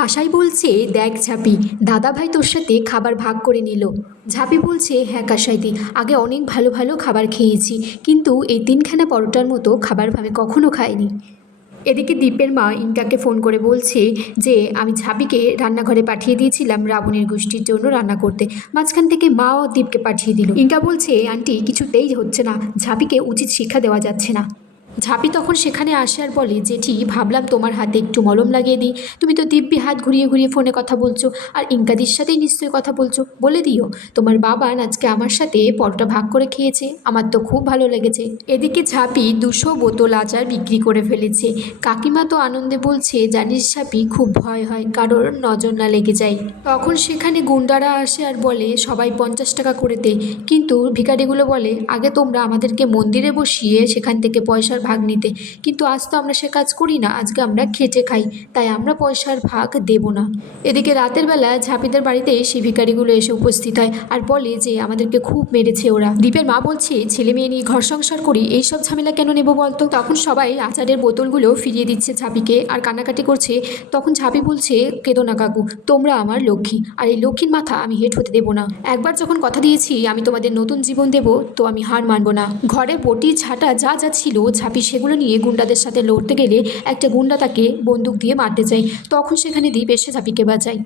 কাসাই বলছে, দেখ ঝাঁপি, দাদা ভাই তোর সাথে খাবার ভাগ করে নিল। ঝাঁপি বলছে, হ্যাঁ কাসাইদি, আগে অনেক ভালো ভালো খাবার খেয়েছি, কিন্তু এই তিনখানা পরোটার মতো খাবার আমি কখনো খাইনি। এদিকে দীপের মা ইনকাকে ফোন করে বলছে যে আমি ঝাঁপিকে রান্নাঘরে পাঠিয়ে দিয়েছিলাম রাবণের গোষ্ঠীর জন্য রান্না করতে, মাঝখান থেকে মাও দীপকে পাঠিয়ে দিল। ইনকা বলছে, আন্টি কিছুতেই হচ্ছে না, ঝাঁপিকে উচিত শিক্ষা দেওয়া যাচ্ছে না। ঝাঁপি তখন সেখানে আসে আর বলে, জেঠি ভাবলাম তোমার হাতে একটু মলম লাগিয়ে দিই, তুমি তো দিব্যি হাত ঘুরিয়ে ঘুরিয়ে ফোনে কথা বলছো, আর ইনকাদির সাথেই নিশ্চয়ই কথা বলছো, বলে দিও তোমার বাবা আজকে আমার সাথে পরোটা ভাগ করে খেয়েছে, আমার তো খুব ভালো লেগেছে। এদিকে ঝাঁপি 200 বোতল আচার বিক্রি করে ফেলেছে। কাকিমা তো আনন্দে বলছে, জানিস ঝাঁপি, খুব ভয় হয় কারোর নজর না লেগে যায়। তখন সেখানে গুন্ডারা আসে আর বলে, সবাই 50 টাকা করে দে, কিন্তু ভিখারিগুলো বলে, আগে তোমরা আমাদেরকে মন্দিরে বসিয়ে সেখান থেকে পয়সার ভাগ নিতে, কিন্তু আজ তো আমরা সে কাজ করি না, আজকে আমরা খেটে খাই, তাই আমরা পয়সার ভাগ দেব না। এদিকে রাতের বেলা ঝাঁপিদের বাড়িতে সেই ভিখারিগুলো এসে উপস্থিত হয় আর বলে যে আমাদেরকে খুব মেরেছে ওরা। দীপের মা বলছে, ছেলে মেয়ে নিয়ে ঘর সংসার করি, এইসব ঝামেলা কেন নেব বলতো। তখন সবাই আচারের বোতলগুলো ফিরিয়ে দিচ্ছে ঝাঁপিকে আর কান্নাকাটি করছে। তখন ঝাঁপি বলছে, কেঁদো না কাকু, তোমরা আমার লক্ষ্মী, আর এই লক্ষ্মীর মাথা আমি হেঁট হতে দেবো না। একবার যখন কথা দিয়েছি আমি তোমাদের নতুন জীবন দেব, তো আমি হার মানবো না। ঘরে বটি ঝাঁটা যা যা ছিল ঝাঁপি সেগুলো নিয়ে গুন্ডাদের সাথে লড়তে গেলে একটা গুন্ডা তাকে বন্দুক দিয়ে মারতে চায়, তখন সেখানে দীপ এসে ঝাঁপিকে বাঁচায়।